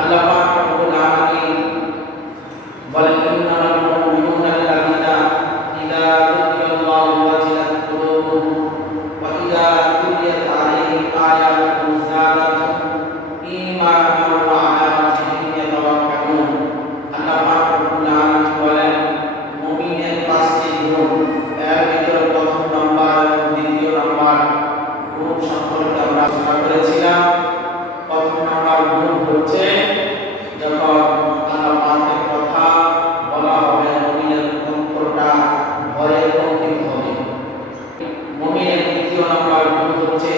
আল্লাহ পাক রব্বুল আলামিন বলেন ইন্নামাল মুমিনুনা আল্লাযীনা ইযা যুকিরাল্লাহু ওয়াজিলাত কুলুবুহুম ওয়া ইযা তুলিয়াত আলাইহিম আয়াতুহু যাদাতুহুম ঈমানান ওয়া আলা রাব্বিহিম ইয়াতাওয়াক্কালুন। আল্লাহ পাক রব্বুল আলামিন বলেন মুমিনের পাঁচটি গুণ, এর ভিতরে প্রথম নাম্বার এবং দ্বিতীয় নাম্বার গুণ সম্পর্কে আমরা আলোচনা করেছিলাম। প্রথম নাম্বার গুণ হচ্ছে যখন আল্লাহ পাকের কথা বলা হবে মুমিনের অন্তরটা ভয়ে কম্পিত হবে। মুমিনের দ্বিতীয় নাম্বার গুণ হচ্ছে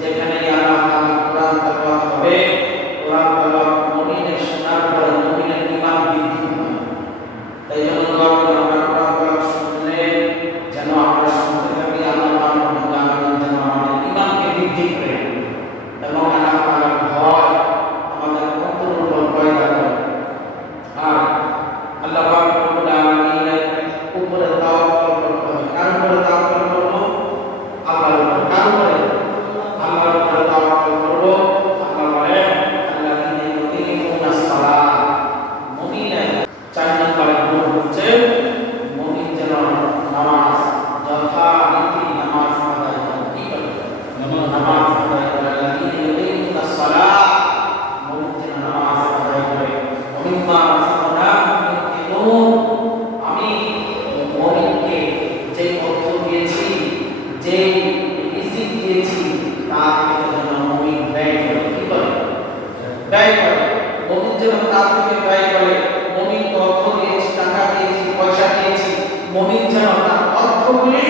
যেখানে আল্লাহ তাআলা কোরআন তেলাওয়াত হবে, কোরআন তেলাওয়াত মুমিনের শোনার পরে মুমিনের ঈমান বৃদ্ধি হবে। তাই জন্য দোয়া করি আমরা কোরআন তেলাওয়াত শুনলে যেন আমরা শুনতে থাকি, আল্লাহ পাক রব্বুল আলামিন যেন আমাদের ঈমানকে বৃদ্ধি করে এবং আল্লাহ তাআলার ভয় আমাদের অন্তরের উপর পয়দা করে। আর আল্লাহ পাক রব্বুল আলামিনের উপরে তাওয়াক্কুল করতে হবে। কার উপরে তাওয়াক্কুল করব? আল্লাহর উপরে। কার উপরে? আল্লাহর উপরে তাওয়াক্কুল করব। আল্লাহ বলেন আল্লাযীনা ইউকিমুনাস সালাহ। মুমিনের 4 নম্বর গুণ হচ্ছে মুমিন যেন নামাজ যথারীতি নামাজ আদায় করে। কি করে? নামাজ আদায় করে। আল্লাযীনা ইউকিমুনাস সালাহ, মুমিন যেন নামাজ আদায় করে। মিম্মা রাযাকনাহুম ইউনফিকুন, আমি মুমিনকে যে অর্থ দিয়েছি, যে রিজিক দিয়েছি তার থেকে যেন মুমিন ব্যয় করে। কি করে? ব্যয় করে। মুমিন যেন তার থেকে ব্যয় করে। মুমিন অর্থ দিয়েছি, টাকা দিয়েছি, পয়সা দিয়েছি, মুমিন যেন তার অর্থগুলি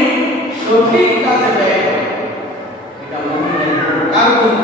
সঠিক কাজে ব্যয় করে। এটা মুমিনের গুণ। কার গুণ?